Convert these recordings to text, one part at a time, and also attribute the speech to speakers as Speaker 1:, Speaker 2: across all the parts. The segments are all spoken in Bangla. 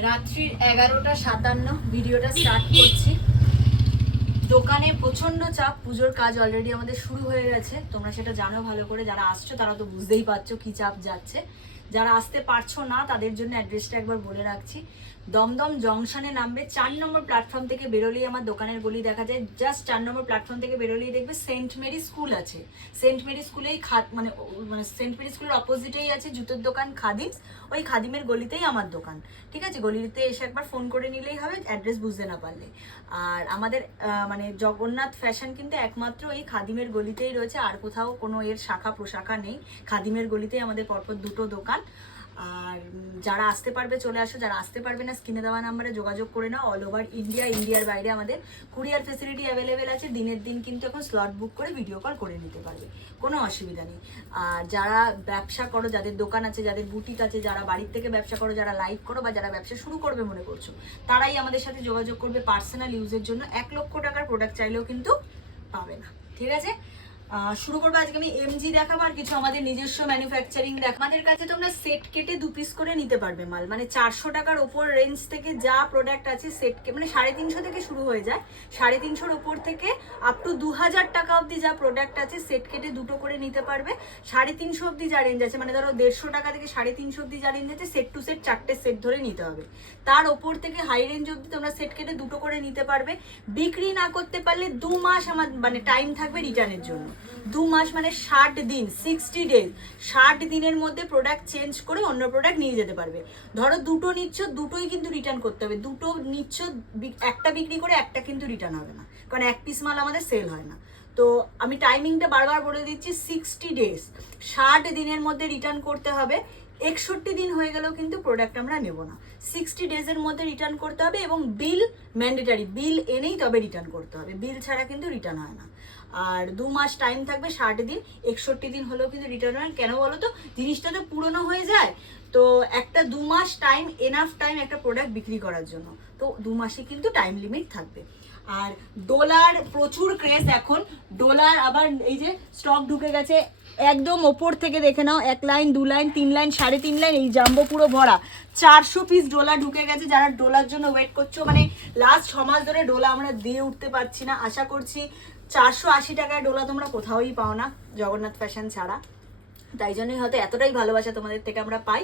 Speaker 1: রাত্রির এগারোটা সাতান্ন, ভিডিওটা স্টার্ট করছি। দোকানে প্রচণ্ড চাপ, পুজোর কাজ অলরেডি আমাদের শুরু হয়ে গেছে। তোমরা সেটা জানো ভালো করে, যারা আসছো তারা তো বুঝতেই পারছ কি চাপ যাচ্ছে। যারা আসতে পারছ না, তাদের জন্য অ্যাড্রেসটা একবার বলে রাখছি। দমদম জংশনে নামবে। চার নম্বর প্ল্যাটফর্ম থেকে বেরোলেই আমার দোকানের গলি দেখা যায়। জাস্ট চার নম্বর প্ল্যাটফর্ম থেকে বেরোলেই দেখবে সেন্ট মেরি স্কুল আছে। সেন্ট মেরি স্কুলেই খা- মানে মানে সেন্ট মেরি স্কুলের অপোজিটেই আছে জুতোর দোকান খাদিমস। ওই খাদিমের গলিতেই আমার দোকান। ঠিক আছে? গলিতে এসে একবার ফোন করে নিলেই হবে অ্যাড্রেস বুঝতে না পারলে। আর আমাদের মানে জগন্নাথ ফ্যাশন কিন্তু একমাত্র এই খাদিমের গলিতেই রয়েছে। আর কোথাও কোনো এর শাখা প্রশাখা নেই। খাদিমের গলিতেই আমাদের পরপর দুটো দোকান। আর যারা আসতে পারবে, চলে আসো। যারা আসতে পারবে না, স্ক্রিনে দেওয়া নাম্বারে যোগাযোগ করে নাও। অল ওভার ইন্ডিয়া ইন্ডিয়ার বাইরে আমাদের কুরিয়ার ফেসিলিটি অ্যাভেলেবেল আছে। দিনের দিন কিন্তু এখন স্লট বুক করে ভিডিও কল করে নিতে পারবে। কোনো অসুবিধা নেই। আর যারা ব্যবসা করো, যাদের দোকান আছে, যাদের বুটিক আছে, যারা বাড়ির থেকে ব্যবসা করো, যারা লাইভ করো বা যারা ব্যবসা শুরু করবে মনে করছ, তারাই আমাদের সাথে যোগাযোগ করবে পার্সোনাল ইউজের জন্য। এক লক্ষ টাকার প্রোডাক্ট চাইলেও কিন্তু পাবে না। ঠিক আছে? শুরু করব। আজকে আমি এমজি দেখাবো আর কিছু আমাদের নিজস্ব ম্যানুফ্যাকচারিং দেখ আমাদের কাছে তোমরা সেট কেটে দু পিস করে নিতে পারবে মাল। মানে চারশো টাকার ওপর রেঞ্জ থেকে যা প্রোডাক্ট আছে সেট মানে সাড়ে তিনশো থেকে শুরু হয়ে যায়। সাড়ে তিনশোর ওপর থেকে আপ টু দু হাজার টাকা অবধি যা প্রোডাক্ট আছে সেট কেটে দুটো করে নিতে পারবে। সাড়ে তিনশো অবধি যা রেঞ্জ আছে মানে ধরো দেড়শো টাকা থেকে সাড়ে তিনশো অবধি যা রেঞ্জ আছে সেট টু সেট চারটে সেট ধরে নিতে হবে। তার ওপর থেকে হাই রেঞ্জ অবধি তোমরা সেট কেটে দুটো করে নিতে পারবে। বিক্রি না করতে পারলে দু মাস আমার মানে টাইম থাকবে রিটার্নের জন্য। দু মাস মানে ষাট দিন সিক্সটি ডেজ ষাট দিনের মধ্যে প্রোডাক্ট চেঞ্জ করে অন্য প্রোডাক্ট নিয়ে যেতে পারবে। ধরো দুটো নিচ্ছ, দুটোই কিন্তু রিটার্ন করতে হবে। দুটো নিচ্ছ একটা বিক্রি করে একটা কিন্তু রিটার্ন হবে না। কারণ এক পিস মাল আমাদের সেল হয় না। তো আমি টাইমিংটা বারবার বলে দিচ্ছি সিক্সটি ডেজ ষাট দিনের মধ্যে রিটার্ন করতে হবে। একষট্টি দিন হয়ে গেলেও কিন্তু প্রোডাক্ট আমরা নেব না। সিক্সটি ডেজের মধ্যে রিটার্ন করতে হবে এবং বিল ম্যান্ডেটারি বিল এনেই তবে রিটার্ন করতে হবে। বিল ছাড়া কিন্তু রিটার্ন হয় না। আর দু মাস টাইম থাকবে ষাট দিন, একষট্টি দিন হলেও কিন্তু রিটার্ন হয়। কেন বলো তো? জিনিসটা তো পুরনো হয়ে যায়। তো একটা দু মাস টাইম এনাফ টাইম একটা প্রোডাক্ট বিক্রি করার জন্য। তো দু মাসে কিন্তু টাইম লিমিট থাকবে। আর ডোলার প্রচুর ক্রেজ এখন। ডোলার আবার এই যে স্টক ঢুকে গেছে একদম ওপর থেকে দেখে নাও, এক লাইন দু লাইন তিন লাইন সাড়ে তিন লাইন এই জাম্বো পুরো ভরা। চারশো পিস ডোলা ঢুকে গেছে। যারা ডোলার জন্য ওয়েট করছ মানে লাস্ট ছ মাস ধরে ডোলা আমরা দিয়ে উঠতে পারছি না। আশা করছি চারশো আশি টাকায় ডোলা তোমরা কোথাওই পাও না, জগন্নাথ ফ্যাশন ছাড়া। তাই জন্যই হয়তো এতটাই ভালোবাসা তোমাদের থেকে আমরা পাই।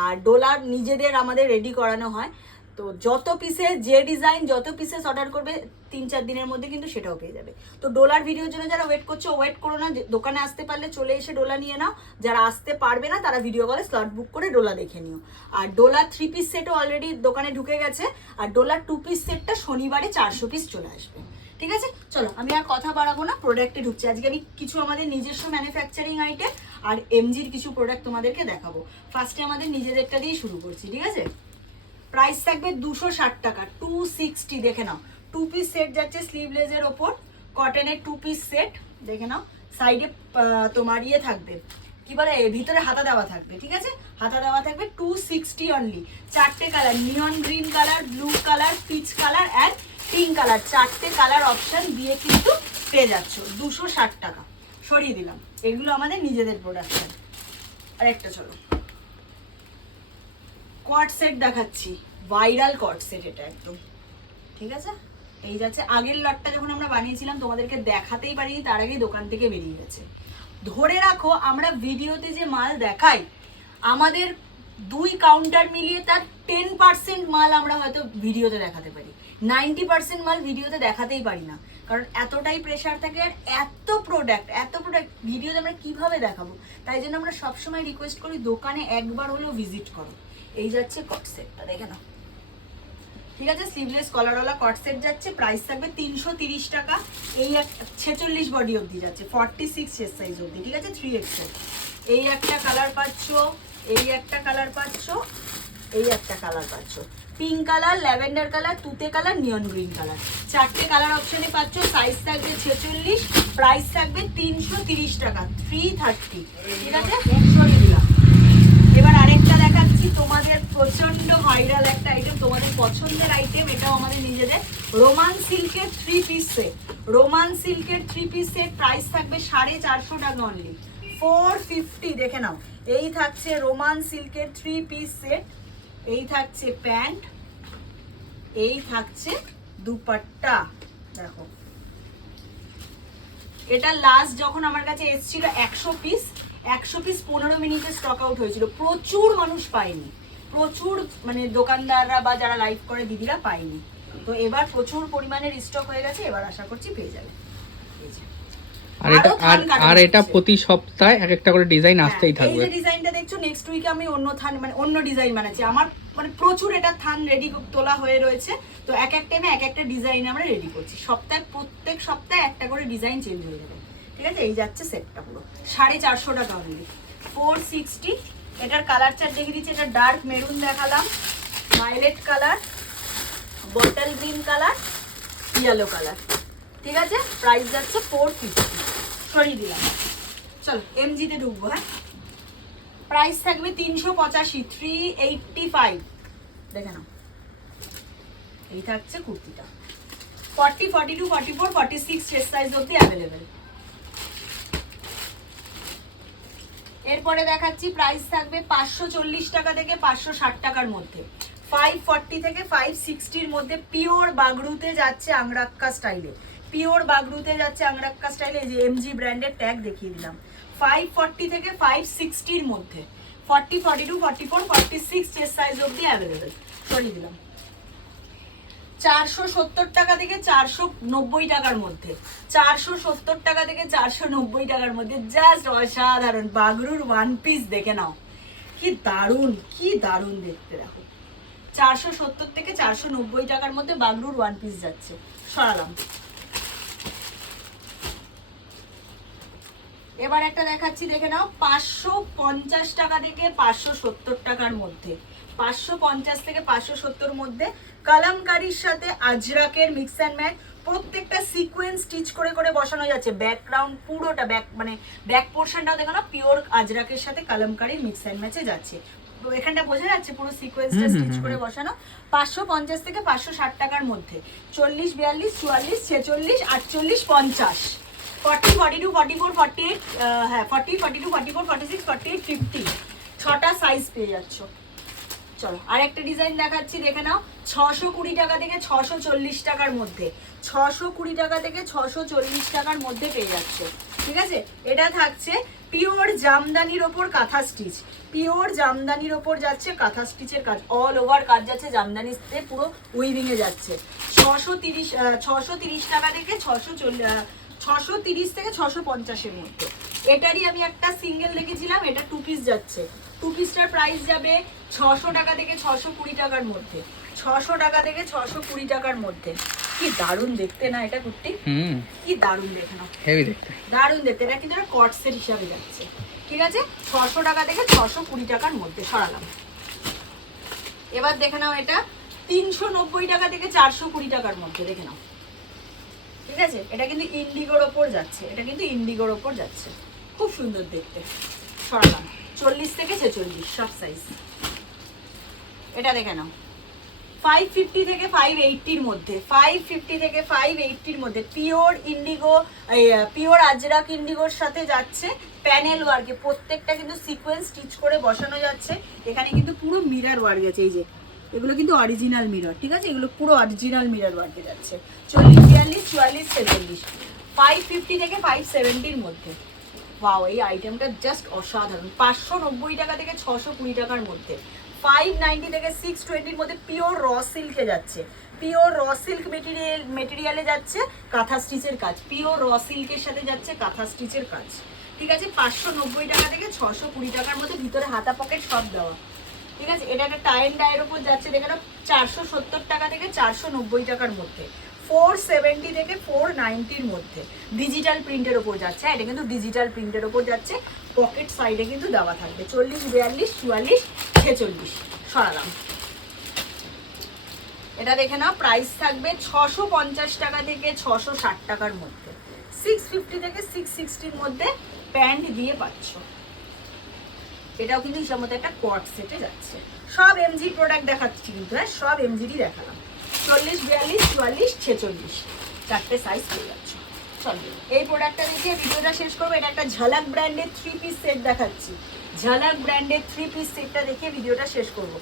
Speaker 1: আর ডোলার নিজেদের আমাদের রেডি করানো হয়। তো যত পিসে যে ডিজাইন যত পিসেস অর্ডার করবে তিন চার দিনের মধ্যে কিন্তু সেটাও পেয়ে যাবে। তো ডোলার ভিডিওর জন্য যারা ওয়েট করছ ওয়েট করো না দোকানে আসতে পারলে চলে এসে ডোলা নিয়ে নাও। যারা আসতে পারবে না, তারা ভিডিও কলে স্লট বুক করে ডোলা দেখে নিও। আর ডোলার থ্রি পিস সেটও অলরেডি দোকানে ঢুকে গেছে। আর ডোলার টু পিস সেটটা শনিবারে চারশো পিস চলে আসবে। ঠিক আছে? চলো, আমি আর কথা বাড়াবো না প্রোডাক্টে ঢুকছি। আজকে আমি কিছু আমাদের নিজস্ব ম্যানুফ্যাকচারিং আইটেম আর এমজির কিছু প্রোডাক্ট তোমাদেরকে দেখাবো। ফার্স্টে আমাদের নিজেদেরটা দিয়ে শুরু করছি, ঠিক আছে? প্রাইস থাকবে দুশো ষাট টাকা টু সিক্সটি দেখে নাও। টু পিস সেট যাচ্ছে স্লিভলেসের ওপর কটনের টু পিস সেট দেখে নাও। সাইডে তোমার ইয়ে থাকবে। কি বলে? ভিতরে হাতা দেওয়া থাকবে, ঠিক আছে? হাতা দেওয়া থাকবে টু সিক্সটি অনলি চারটে colour neon green colour blue colour peach colour and pink colour, চারটে কালার অপশন দিয়ে কিন্তু পেয়ে যাচ্ছ। দুশো ষাট টাকা। সরিয়ে দিলাম। এগুলো আমাদের নিজেদের প্রোডাকশন আর একটা চলো। কট সেট দেখাচ্ছি। ভাইরাল কট সেট এটা একদম। ঠিক আছে? এই যাচ্ছে আগের লটটা যখন আমরা বানিয়েছিলাম, তোমাদেরকে দেখাতেই পারিনি, তার আগেই দোকান থেকে বেরিয়ে গেছে। ধরে রাখো, আমরা ভিডিওতে যে মাল দেখাই, আমাদের দুই কাউন্টার মিলিয়ে তার টেন পার্সেন্ট মাল আমরা হয়তো ভিডিওতে দেখাতে পারি। নাইনটি পার্সেন্ট মাল ভিডিওতে দেখাতেই পারি না। কারণ এতটাই প্রেশার থাকে আর এত প্রোডাক্ট এত প্রোডাক্ট ভিডিওতে আমরা কীভাবে দেখাবো? তাই জন্য আমরা সবসময় রিকোয়েস্ট করি দোকানে একবার হলেও ভিজিট করো। এই যাচ্ছে কট সেটটা দেখে নাও। ঠিক আছে? স্লিভলেস কলারওয়ালা কট সেট যাচ্ছে প্রাইস থাকবে তিনশো তিরিশ টাকা। এই এক ছেচল্লিশ বডি অবধি যাচ্ছে ফর্টি সিক্স চেস্ট সাইজ অবধি, ঠিক আছে? থ্রি এক্সেল এই একটা কালার পাচ্ছ, এই একটা কালার পাচ্ছ এই একটা কালার পাচ্ছ। পিঙ্ক কালার ল্যাভেন্ডার কালার তুতে কালার নিয়ন গ্রিন কালার চারটে কালার অপশনে পাচ্ছ সাইজ থাকবে ছেচল্লিশ প্রাইস থাকবে তিনশো তিরিশ টাকা থ্রি থার্টি ঠিক আছে? এবার আরেকটা দেখাচ্ছি, তোমাদের প্রচণ্ড ভাইরাল একটা আইটেম তোমাদের পছন্দের আইটেম এটাও আমাদের নিজেদের। রোমান সিল্কের থ্রি পিস সেট রোমান সিল্কের থ্রি পিস সেট প্রাইস থাকবে সাড়ে চারশো টাকা অনলি ফোর ফিফটি দেখে নাও। এই থাকছে রোমান সিল্কের থ্রি পিস সেট এই থাকছে প্যান্ট, এই থাকছে দুপাট্টা। দেখো। এটা লাস্ট যখন আমার কাছে এসেছিল একশো পিস একশো পিস পনেরো মিনিটে স্টক আউট হয়েছিল। প্রচুর মানুষ পায়নি। প্রচুর মানে দোকানদাররা বা যারা লাইভ করে, দিদিরা পায়নি। তো এবার প্রচুর পরিমাণের স্টক হয়ে গেছে, এবার আশা করছি পেয়ে যাবে। এই যে।
Speaker 2: আর এটা
Speaker 1: আরও
Speaker 2: আর এটা। প্রতি সপ্তাহে এক একটা করে ডিজাইন আসতেই
Speaker 1: হ্যাঁ,
Speaker 2: থাকবে।
Speaker 1: এই যে ডিজাইনটা দেখছ নেক্সট উইকে আমি অন্য থান মানে অন্য ডিজাইন বানাচ্ছি। আমার মানে প্রচুর এটা থান রেডি তোলা হয়ে রয়েছে। তো এক এক টাইমে এক একটা ডিজাইন আমরা রেডি করছি। সপ্তাহে প্রত্যেক সপ্তাহে একটা করে ডিজাইন চেঞ্জ হয়ে যাবে। ঠিক আছে? এই যাচ্ছে সেটটা পুরো। সাড়ে চারশো টাকা অনলি ফোর সিক্সটি এটার কালার চার্ট দেখিয়ে দিচ্ছি। এটা ডার্ক মেরুন দেখালাম। Violet colour bottle green colour yellow colour ঠিক আছে? প্রাইস যাচ্ছে ফোর ফিফটি সরিয়ে দিলাম। চলো এমজিতে ঢুকবো হ্যাঁ? প্রাইস থাকবে তিনশো পঁচাশি থ্রি এইটটি ফাইভ দেখে নাও। এই থাকছে কুর্তিটা। Forty forty two forty four forty six dress size অব্দি অ্যাভেলেবেল এরপরে দেখাচ্ছি প্রাইস থাকবে পাঁচশো চল্লিশ টাকা থেকে পাঁচশো ষাট টাকার মধ্যে। ফাইভ ফর্টি থেকে ফাইভ সিক্সটির মধ্যে পিওর বাগরুতে যাচ্ছে আংরাক্কা স্টাইলে পিওর বাগরুতে যাচ্ছে আংরাক্কা স্টাইলে যে এমজি ব্র্যান্ডের ট্যাগ দেখিয়ে দিলাম। ফাইভ ফর্টি থেকে ফাইভ সিক্সটির মধ্যে। Forty forty two forty four forty six chest size অব্দি অ্যাভেলেবেল সরিয়ে দিলাম। চারশো সত্তর টাকা থেকে চারশো নব্বই টাকার মধ্যে। চারশো সত্তর টাকা থেকে চারশো নব্বই টাকার মধ্যে জাস্ট অসাধারণ বাগরুর ওয়ান পিস দেখে নাও। কি দারুণ কি দারুণ দেখতে দেখো। চারশো সত্তর থেকে চারশো নব্বই টাকার মধ্যে বাগরুর ওয়ান পিস যাচ্ছে। সরালাম। এবার একটা দেখাচ্ছি দেখে নাও পাঁচশো পঞ্চাশ টাকা থেকে পাঁচশো সত্তর টাকার মধ্যে। পাঁচশো পঞ্চাশ থেকে পাঁচশো সত্তর মধ্যে কালামকারির সাথে আজরাকের মিক্স অ্যান্ড ম্যাচ প্রত্যেকটা সিকোয়েন্স স্টিচ করে করে বসানো যাচ্ছে। ব্যাকগ্রাউন্ড পুরোটা ব্যাক মানে ব্যাক পোর্শনটাও দেখো না পিওর আজরাকের সাথে কালামকারির মিক্স অ্যান্ড ম্যাচে যাচ্ছে। তো এখানটা বোঝা যাচ্ছে পুরো সিকোয়েন্সটা স্টিচ করে বসানো। পাঁচশো পঞ্চাশ থেকে পাঁচশো ষাট টাকার মধ্যে। চল্লিশ বিয়াল্লিশ চুয়াল্লিশ ছেচল্লিশ আটচল্লিশ পঞ্চাশ। Forty forty two forty four forty eight হ্যাঁ forty forty two forty four forty six forty fifty ছটা সাইজ পেয়ে যাচ্ছ। চলো আর একটা ডিজাইন দেখাচ্ছি, দেখে নাও। ছশো কুড়ি টাকা থেকে ছশো চল্লিশ টাকার মধ্যে। ছশো কুড়ি টাকা থেকে ছশো চল্লিশ টাকার মধ্যে পেয়ে যাচ্ছ। ঠিক আছে? এটা থাকছে পিওর জামদানির ওপর কাঁথা স্টিচ পিওর জামদানির ওপর যাচ্ছে কাঁথা স্টিচের কাজ। অল ওভার কাজ যাচ্ছে জামদানিতে পুরো উইভিং এ যাচ্ছে। ছশো তিরিশ ছশো তিরিশ টাকা থেকে ছশো চল্লিশ ছশো তিরিশ থেকে ছশো পঞ্চাশের মধ্যে। এটারই আমি একটা সিঙ্গেল দেখেছিলাম এটা টু পিস যাচ্ছে। টু পিসটার প্রাইস যাবে ছশো টাকা থেকে ছশো কুড়ি টাকার মধ্যে। ছশো টাকা থেকে ছশো কুড়ি টাকার মধ্যে। কি দারুণ দেখতে না এটা কুর্তি? কি দারুণ দেখে
Speaker 2: হেভি দেখতে।
Speaker 1: দারুণ দেখতে। এটা কিন্তু একটা কটসের হিসাবে যাচ্ছে। ঠিক আছে? ছশো টাকা থেকে ছশো কুড়ি টাকার মধ্যে সরালাম। এবার দেখে নাও এটা। তিনশো নব্বই টাকা থেকে চারশো কুড়ি টাকার মধ্যে দেখে নাও। ঠিক আছে? এটা কিন্তু ইন্ডিগোর ওপর যাচ্ছে। এটা কিন্তু ইন্ডিগোর ওপর যাচ্ছে। খুব সুন্দর দেখতে। সরালাম। চল্লিশ থেকে ছেচল্লিশ, সব সাইজ এটা দেখে নাও। ফাইভ ফিফটি থেকে ফাইভ এইটটির মধ্যে ফাইভ ফিফটি থেকে ফাইভ এইটটির মধ্যে পিওর ইন্ডিগো পিওর আজরাক ইন্ডিগোর সাথে যাচ্ছে। প্যানেল ওয়ার্কে প্রত্যেকটা কিন্তু সিকোয়েন্স স্টিচ করে বসানো যাচ্ছে। এখানে কিন্তু পুরো মিরার ওয়ার্ক আছে। এই যে এগুলো কিন্তু অরিজিনাল মিরর ঠিক আছে? এগুলো পুরো অরিজিনাল মিরর ওয়ার্কে যাচ্ছে। চল্লিশ, বিয়াল্লিশ, চুয়াল্লিশ, ছেচল্লিশ। ফাইভ ফিফটি থেকে ফাইভ সেভেন্টির মধ্যে। ওয়াও এই আইটেমটা জাস্ট অসাধারণ। পাঁচশো নব্বই টাকা থেকে ছশো কুড়ি টাকার মধ্যে। ফাইভ নাইনটি থেকে সিক্স টোয়েন্টির মধ্যে পিওর র সিল্কে যাচ্ছে। পিওর র সিল্ক মেটেরিয়াল মেটেরিয়ালে যাচ্ছে কাঁথা স্টিচের কাজ। পিওর র সিল্কের সাথে যাচ্ছে কাঁথা স্টিচের কাজ। ঠিক আছে? পাঁচশো নব্বই টাকা থেকে ছশো কুড়ি টাকার মধ্যে ভিতরে হাতা পকেট সব দেওয়া। ঠিক আছে? এটা একটা টাইম ডায়ের ওপর যাচ্ছে দেখে নাও চারশো সত্তর টাকা থেকে চারশো নব্বই টাকার মধ্যে ফোর সেভেন্টি থেকে ফোর নাইনটির মধ্যে ডিজিটাল প্রিন্টের ওপর যাচ্ছে। হ্যাঁ, এটা কিন্তু ডিজিটাল প্রিন্টের ওপর যাচ্ছে পকেট সাইডে কিন্তু দেওয়া থাকবে। চল্লিশ বিয়াল্লিশ চুয়াল্লিশ ছেচল্লিশ সরালাম। এটা দেখে নাও প্রাইস থাকবে ছশো পঞ্চাশ টাকা থেকে ছশো ষাট টাকার মধ্যে। সিক্স ফিফটি থেকে সিক্স সিক্সটির মধ্যে প্যান্ট দিয়ে পাচ্ছ। এটাও কিন্তু হিসাব মতো একটা কোয়ার্ট সেটে যাচ্ছে। সব এমজি প্রোডাক্ট দেখাচ্ছি কিন্তু হ্যাঁ সব এমজিরই দেখালাম। চল্লিশ, বিয়াল্লিশ, চুয়াল্লিশ, ছেচল্লিশ। চারটে সাইজ পেয়ে যাচ্ছে। এই প্রোডাক্টটা দেখিয়ে ভিডিওটা শেষ করব। এটা একটা ঝালাক ব্র্যান্ডের থ্রি পিস সেট দেখাচ্ছি। ঝালাক ব্র্যান্ডের থ্রি পিস সেটটা দেখিয়ে ভিডিওটা শেষ করব।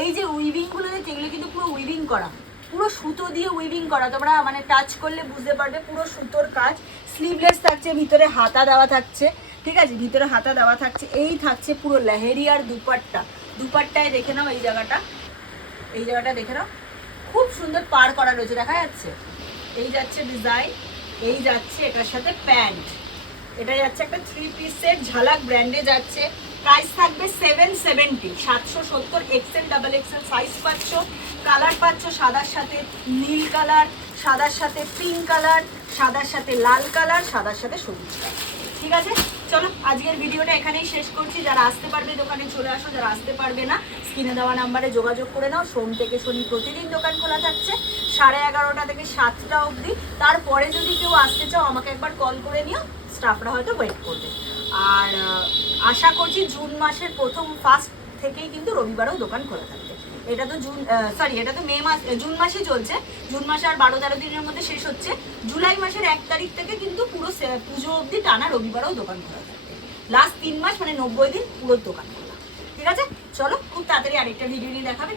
Speaker 1: এই যে উইভিংগুলো দেখছ, এগুলো কিন্তু পুরো উইভিং করা। পুরো সুতো দিয়ে উইভিং করা। তোমরা মানে টাচ করলে বুঝতে পারবে পুরো সুতোর কাজ। স্লিভলেস থাকছে, ভিতরে হাতা দেওয়া থাকছে। ঠিক আছে? ভিতরে হাতা দেওয়া থাকছে। এই থাকছে পুরো লেহেরিয়ার দুপাট্টা। দুপাট্টায় দেখে নাও এই জায়গাটা। এই জায়গাটা দেখে নাও। খুব সুন্দর পার করা রয়েছে, দেখা যাচ্ছে? এই যাচ্ছে ডিজাইন এই যাচ্ছে এটার সাথে প্যান্ট। এটা যাচ্ছে একটা থ্রি পিসের ঝালাক ব্র্যান্ডে যাচ্ছে। প্রাইস থাকবে সেভেন সেভেন্টি সাতশো সত্তর এক্সেল ডাবল এক্সেল সাইজ পাচ্ছ। কালার পাচ্ছ সাদার সাথে নীল কালার সাদার সাথে পিঙ্ক কালার সাদার সাথে লাল কালার সাদার সাথে সবুজ কালার ঠিক আছে? চলো, আজকের ভিডিওটা এখানেই শেষ করছি। যারা আসতে পারবে দোকানে চলে আসো, যারা আসতে পারবে না, স্ক্রিনে দেওয়া নাম্বারে যোগাযোগ করে নাও। সোম থেকে শনি প্রতিদিন দোকান খোলা থাকছে, সাড়ে এগারোটা থেকে সাতটা অবধি। তারপরে যদি কেউ আসতে চাও, আমাকে একবার কল করে নিও, স্টাফরা হয়তো ওয়েট করবে। আর আশা করছি জুন মাসের প্রথম ফার্স্ট থেকেই কিন্তু রবিবারেও দোকান খোলা থাকবে। এটা তো জুন সরি এটা তো মে মাস, জুন মাসে চলছে। জুন মাসে আর বারো তেরো দিনের মধ্যে শেষ হচ্ছে। জুলাই মাসের এক তারিখ থেকে কিন্তু পুরো পুজো অবধি টানা রবিবারও দোকান খোলা থাকবে লাস্ট তিন মাস মানে নব্বই দিন পুরো দোকান খোলা। ঠিক আছে? চলো, খুব তাড়াতাড়ি আরেকটা ভিডিও নিয়ে দেখাবে